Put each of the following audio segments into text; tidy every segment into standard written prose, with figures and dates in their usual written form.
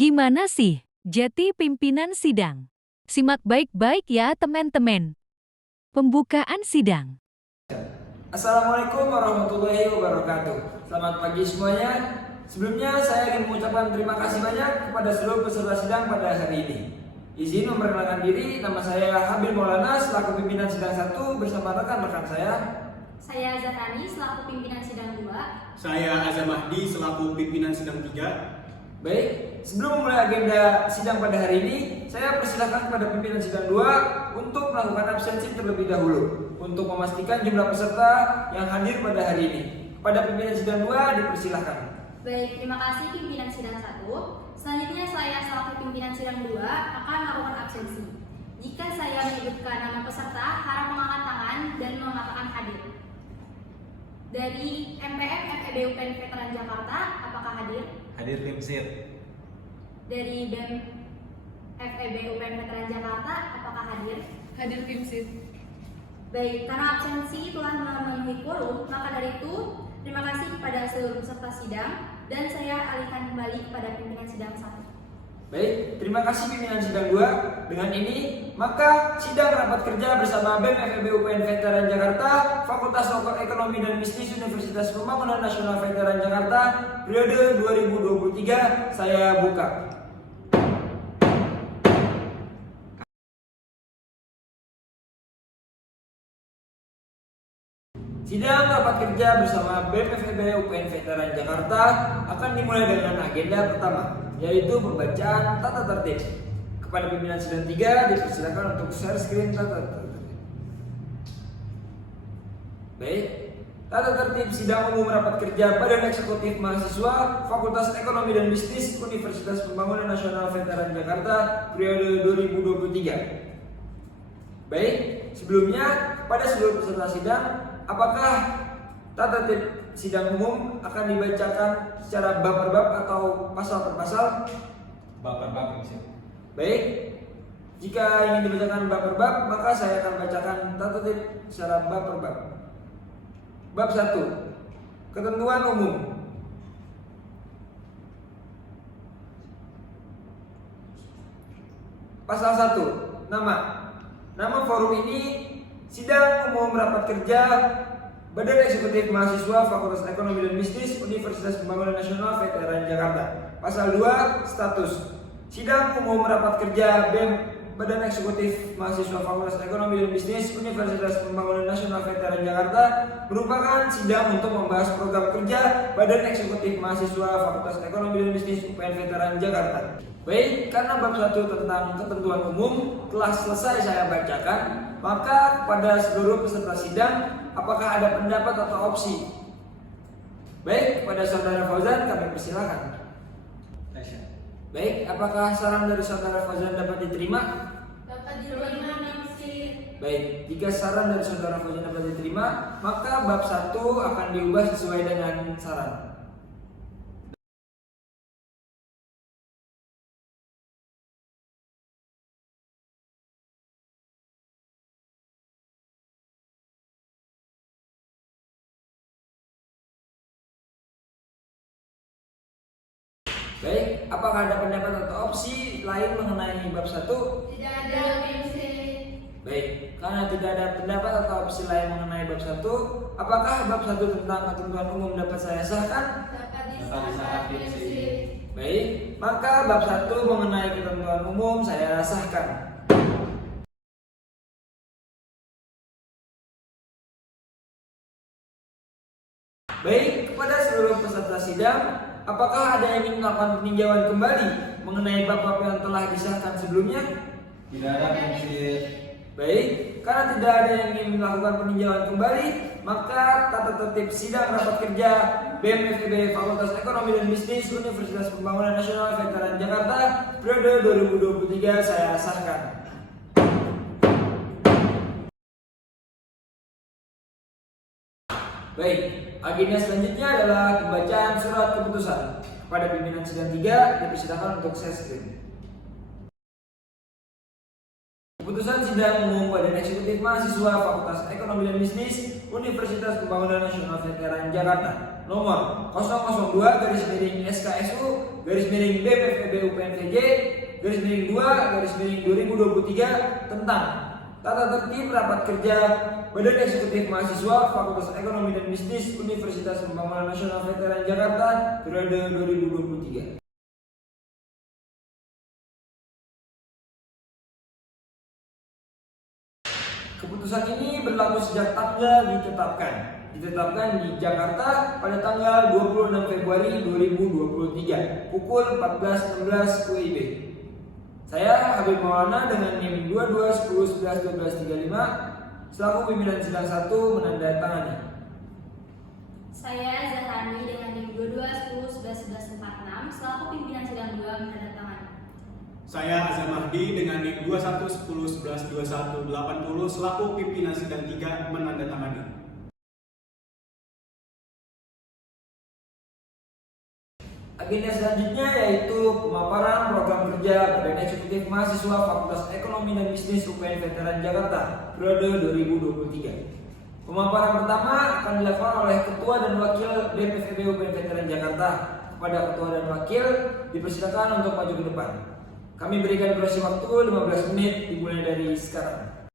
Gimana sih jati pimpinan sidang? Simak baik-baik ya teman-teman. Pembukaan sidang. Assalamualaikum warahmatullahi wabarakatuh. Selamat pagi semuanya. Sebelumnya saya ingin mengucapkan terima kasih banyak kepada seluruh peserta sidang pada hari ini. Izin memperkenalkan diri, nama saya Habil Maulana selaku pimpinan sidang 1 bersama rekan-rekan saya. Saya Zahrani selaku pimpinan sidang 2. Saya Azam Mahdi selaku pimpinan sidang 3. Baik, sebelum memulai agenda sidang pada hari ini, saya persilahkan kepada pimpinan sidang 2 untuk melakukan absensi terlebih dahulu untuk memastikan jumlah peserta yang hadir pada hari ini. Kepada pimpinan sidang 2 dipersilahkan. Baik, terima kasih pimpinan sidang 1. Selanjutnya saya selaku pimpinan sidang 2 akan melakukan absensi. Jika saya menyebutkan nama peserta, harap mengangkat tangan dan mengatakan hadir. Dari MPM FEB UPN Veteran Jakarta, apakah hadir? Hadir tim SID. Dari BEM FEB UPN Veteran Jakarta, apakah hadir? Hadir tim SID. Baik, karena absensi telah memenuhi quorum, maka dari itu terima kasih kepada seluruh peserta sidang dan saya alihkan kembali kepada pimpinan sidang 1. Baik, terima kasih pimpinan sidang 2. Dengan ini, maka sidang rapat kerja bersama BEM FEB UPN Veteran Jakarta, Fakultas Ekonomi dan Bisnis Universitas Pembangunan Nasional Veteran Jakarta, periode 2023, saya buka. Sidang rapat kerja bersama BEM FEB UPN Veteran Jakarta akan dimulai dengan agenda pertama, yaitu pembacaan tata tertib. Kepada pimpinan sidang 3 dipersilakan untuk share screen tata tertib. Baik, tata tertib sidang umum rapat kerja Badan Eksekutif Mahasiswa Fakultas Ekonomi dan Bisnis Universitas Pembangunan Nasional Veteran Jakarta periode 2023. Baik, sebelumnya kepada seluruh peserta sidang, apakah tata tertib sidang umum akan dibacakan secara bab per bab atau pasal per pasal? Bab per bab. Baik, jika ingin dibacakan bab per bab, maka saya akan bacakan tata tertib secara bab per bab. Bab 1, ketentuan umum. Pasal 1, nama forum ini sidang umum rapat kerja Badan Eksekutif Mahasiswa Fakultas Ekonomi dan Bisnis Universitas Pembangunan Nasional Veteran Jakarta. Pasal 2, status sidang umum rapat kerja BEM Badan Eksekutif Mahasiswa Fakultas Ekonomi dan Bisnis Universitas Pembangunan Nasional Veteran Jakarta merupakan sidang untuk membahas program kerja Badan Eksekutif Mahasiswa Fakultas Ekonomi dan Bisnis UPN Veteran Jakarta. Baik, karena bab 1 tentang ketentuan umum telah selesai saya bacakan, maka kepada seluruh peserta sidang, apakah ada pendapat atau opsi? Baik, kepada saudara Fauzan kami persilakan. Baik, apakah saran dari saudara Fauzan dapat diterima? Dapat diterima, Baik, jika saran dari saudara Fauzan dapat diterima, maka bab 1 akan diubah sesuai dengan saran. Baik, apakah ada pendapat atau opsi lain mengenai bab 1? Tidak ada Baik, karena tidak ada pendapat atau opsi lain mengenai bab 1, apakah bab 1 tentang ketentuan umum dapat saya sahkan? Baik, maka bab 1 mengenai ketentuan umum saya sahkan. Baik, kepada seluruh peserta sidang, apakah ada yang ingin melakukan peninjauan kembali mengenai bab-bab yang telah disahkan sebelumnya? Tidak ada tim SID. Baik, karena tidak ada yang ingin melakukan peninjauan kembali, maka tata tertib sidang rapat kerja BEM FEB Fakultas Ekonomi dan Bisnis Universitas Pembangunan Nasional Veteran Jakarta periode 2023 saya sahkan. Baik, agenda selanjutnya adalah pembacaan surat keputusan. Kepada pimpinan sidang 3 dipersilakan untuk share screen. Keputusan Sidang Umum Badan Eksekutif Mahasiswa Fakultas Ekonomi dan Bisnis Universitas Pembangunan Nasional Veteran Jakarta nomor 002/BPFEB-UPNVJ/2/2023 tentang tata tertib rapat kerja Badan Eksekutif Mahasiswa Fakultas Ekonomi dan Bisnis Universitas Pembangunan Nasional Veteran Jakarta periode 2023. Keputusan ini berlaku sejak tanggal ditetapkan di Jakarta pada tanggal 26 Februari 2023 pukul 14.16 WIB. Saya Habib Maulana dengan NIM 2210111235 selaku pimpinan sidang 1 menandatangani. Saya Zahrani dengan NIM 2210111146 selaku pimpinan sidang 2 menandatangani. Saya Azam Mahdi dengan NIM 2110112180 selaku pimpinan sidang 3 menandatangani. Agenda selanjutnya yaitu pemaparan program kerja Badan Eksekutif Mahasiswa Fakultas Ekonomi dan Bisnis UPN Veteran Jakarta periode 2023. Pemaparan pertama akan dilakukan oleh Ketua dan Wakil DPFEB UPN Veteran Jakarta. Kepada Ketua dan Wakil dipersilakan untuk maju ke depan. Kami berikan durasi waktu 15 menit dimulai dari sekarang.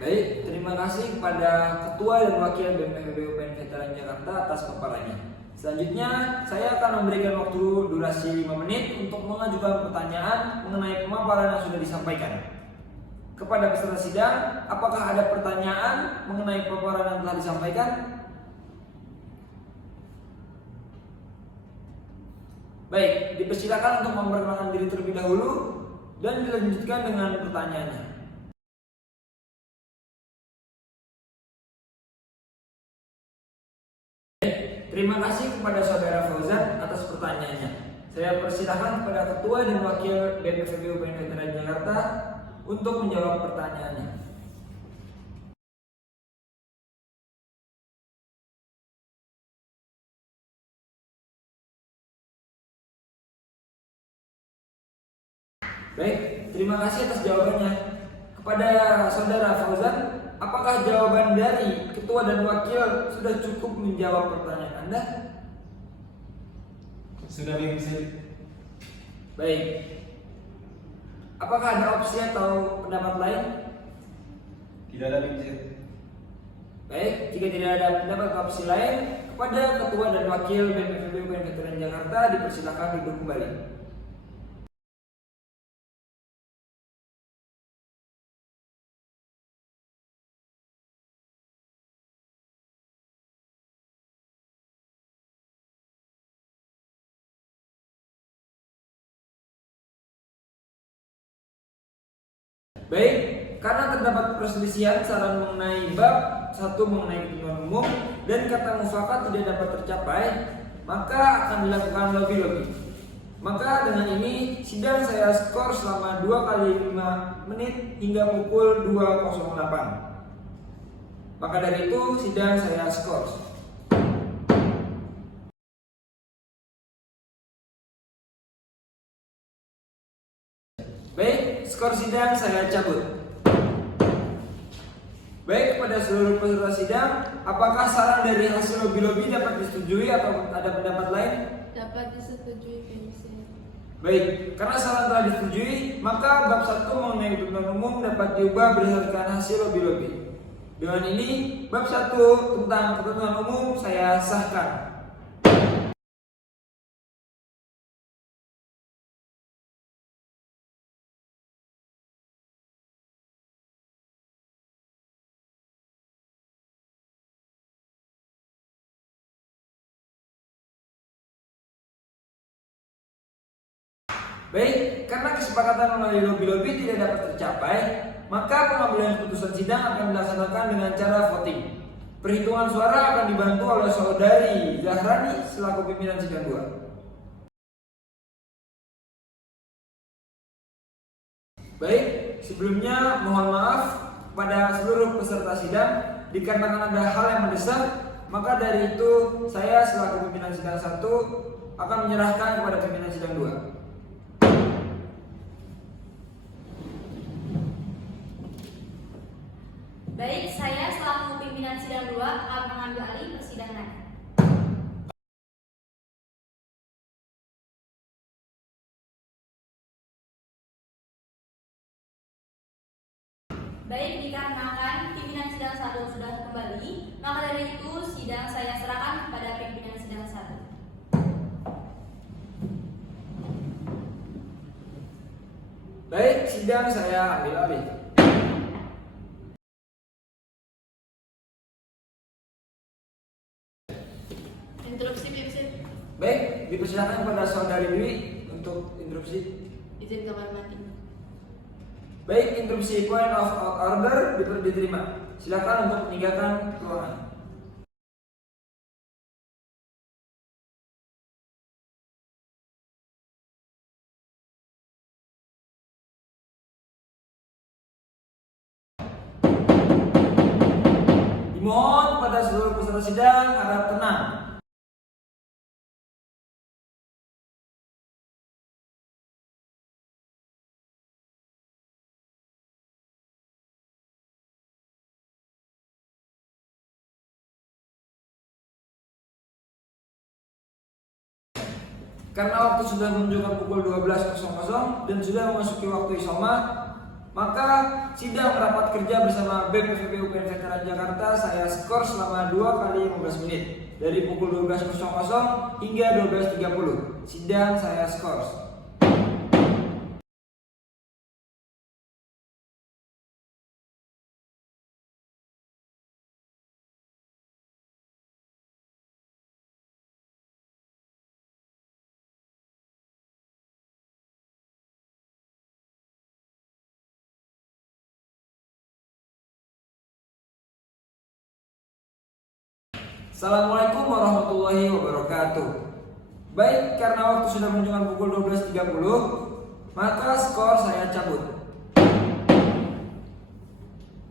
Baik, terima kasih kepada Ketua dan Wakil BMFEB UPN Veteran Jakarta atas paparannya. Selanjutnya, saya akan memberikan waktu durasi 5 menit untuk mengajukan pertanyaan mengenai pemaparan yang sudah disampaikan. Kepada peserta sidang, apakah ada pertanyaan mengenai paparan yang telah disampaikan? Baik, dipersilakan untuk memperkenalkan diri terlebih dahulu dan dilanjutkan dengan pertanyaannya. Terima kasih kepada Saudara Fauzan atas pertanyaannya. Saya persilakan kepada Ketua dan Wakil BPFEB UPN Veteran Jakarta untuk menjawab pertanyaannya. Baik, terima kasih atas jawabannya. Kepada Saudara Fauzan, apakah jawaban dari Ketua dan Wakil sudah cukup menjawab pertanyaan Anda? Sudah bisa. Baik. Apakah ada opsi atau pendapat lain? Tidak ada bisa. Baik, jika tidak ada pendapat atau opsi lain, kepada Ketua dan Wakil BPFEB UPN Veteran Jakarta dipersilakan duduk kembali. Baik, karena terdapat perselisihan saran mengenai bab 1 mengenai ketentuan umum dan kata mufakat tidak dapat tercapai, maka akan dilakukan lobby-lobby. Maka dengan ini sidang saya skor selama 2 kali 5 menit hingga pukul 2.08. Maka dari itu sidang saya skor. Baik, skor sidang saya cabut. Baik, kepada seluruh peserta sidang, apakah saran dari hasil lobby-lobby dapat disetujui atau ada pendapat lain? Dapat disetujui, PMC. Baik, karena saran telah disetujui, maka bab 1 mengenai ketentuan umum dapat diubah berdasarkan hasil lobby-lobby. Dengan ini, bab 1 tentang ketentuan umum saya sahkan. Baik, karena kesepakatan melalui lobby-lobby tidak dapat tercapai, maka pengambilan keputusan sidang akan dilaksanakan dengan cara voting. Perhitungan suara akan dibantu oleh Saudari Zahrani selaku pimpinan sidang 2. Baik, sebelumnya mohon maaf kepada seluruh peserta sidang dikarenakan ada hal yang mendesak, maka dari itu saya selaku pimpinan sidang 1 akan menyerahkan kepada pimpinan sidang 2. Baik, saya selaku pimpinan sidang 2 akan mengambil alih persidangan. Baik, dikarenakan pimpinan sidang 1 sudah kembali, maka dari itu sidang saya serahkan kepada pimpinan sidang 1. Baik, sidang saya ambil alih. Interupsi, Pimsin. Baik, dipersilakan kepada saudari Dwi untuk interupsi. Izin kamar mandi. Baik, interupsi point of order diterima. Silakan untuk meninggalkan ruangan. Dimohon kepada seluruh peserta sidang harap tenang. Karena waktu sudah menunjukkan pukul 12.00 dan sudah memasuki waktu isoma, maka sidang rapat kerja bersama BEM FEB UPN Veteran Jakarta saya skor selama 2 kali 15 menit dari pukul 12.00 hingga 12.30. Sidang saya skor. Assalamualaikum warahmatullahi wabarakatuh. Baik, karena waktu sudah menunjukkan pukul 12.30, maka skor saya cabut.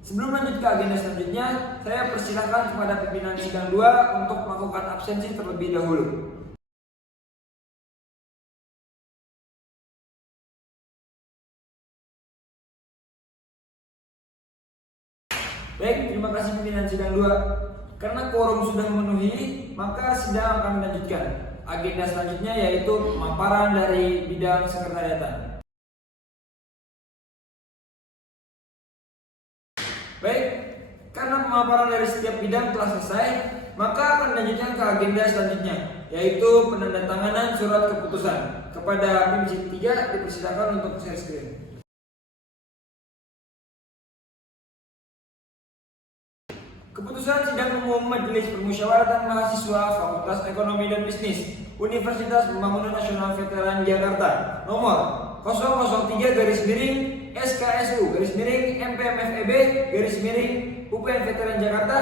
Sebelum lanjut ke agenda selanjutnya, saya persilahkan kepada pimpinan sidang 2 untuk melakukan absensi terlebih dahulu. Baik, terima kasih pimpinan sidang 2. Karena quorum sudah memenuhi, maka sidang akan dilanjutkan. Agenda selanjutnya yaitu pemaparan dari bidang sekretariatan. Baik, karena pemaparan dari setiap bidang telah selesai, maka akan dilanjutkan ke agenda selanjutnya, yaitu penandatanganan surat keputusan. Kepada PIM 3 dipersilakan untuk share screen. Keputusan Sidang Umum Majelis Permusyawaratan Mahasiswa Fakultas Ekonomi dan Bisnis Universitas Pembangunan Nasional Veteran Jakarta nomor 003-SKSU-MPMFEB UPN Veteran Jakarta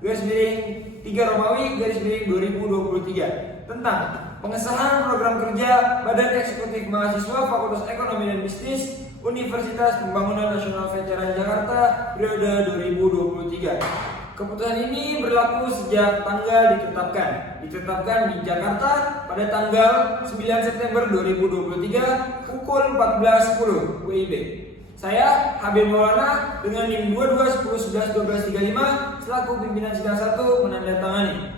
_3 Romawi _2023 tentang pengesahan program kerja Badan Eksekutif Mahasiswa Fakultas Ekonomi dan Bisnis Universitas Pembangunan Nasional Veteran Jakarta periode 2023. Keputusan ini berlaku sejak tanggal ditetapkan di Jakarta pada tanggal 9 September 2023 pukul 14.10 WIB. Saya Habib Maulana dengan NIM 2210111235 selaku pimpinan sidang 1 menandatangani.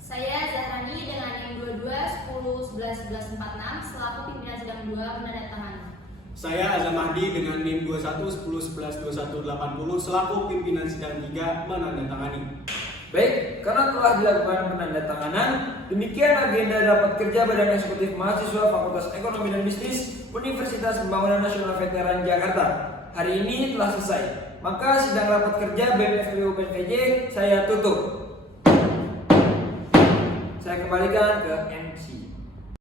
Saya Zahrani dengan NIM 2210111146 selaku pimpinan sidang 2 menandatangani. Saya Azam Mahdi dengan NIM 2110112180 selaku pimpinan sidang 3 menandatangani. Baik, karena telah dilakukan penandatanganan, demikian agenda rapat kerja Badan Eksekutif Mahasiswa Fakultas Ekonomi dan Bisnis Universitas Pembangunan Nasional Veteran Jakarta hari ini telah selesai. Maka sidang rapat kerja BEM FEB UPN VJ saya tutup. Saya kembalikan ke MC.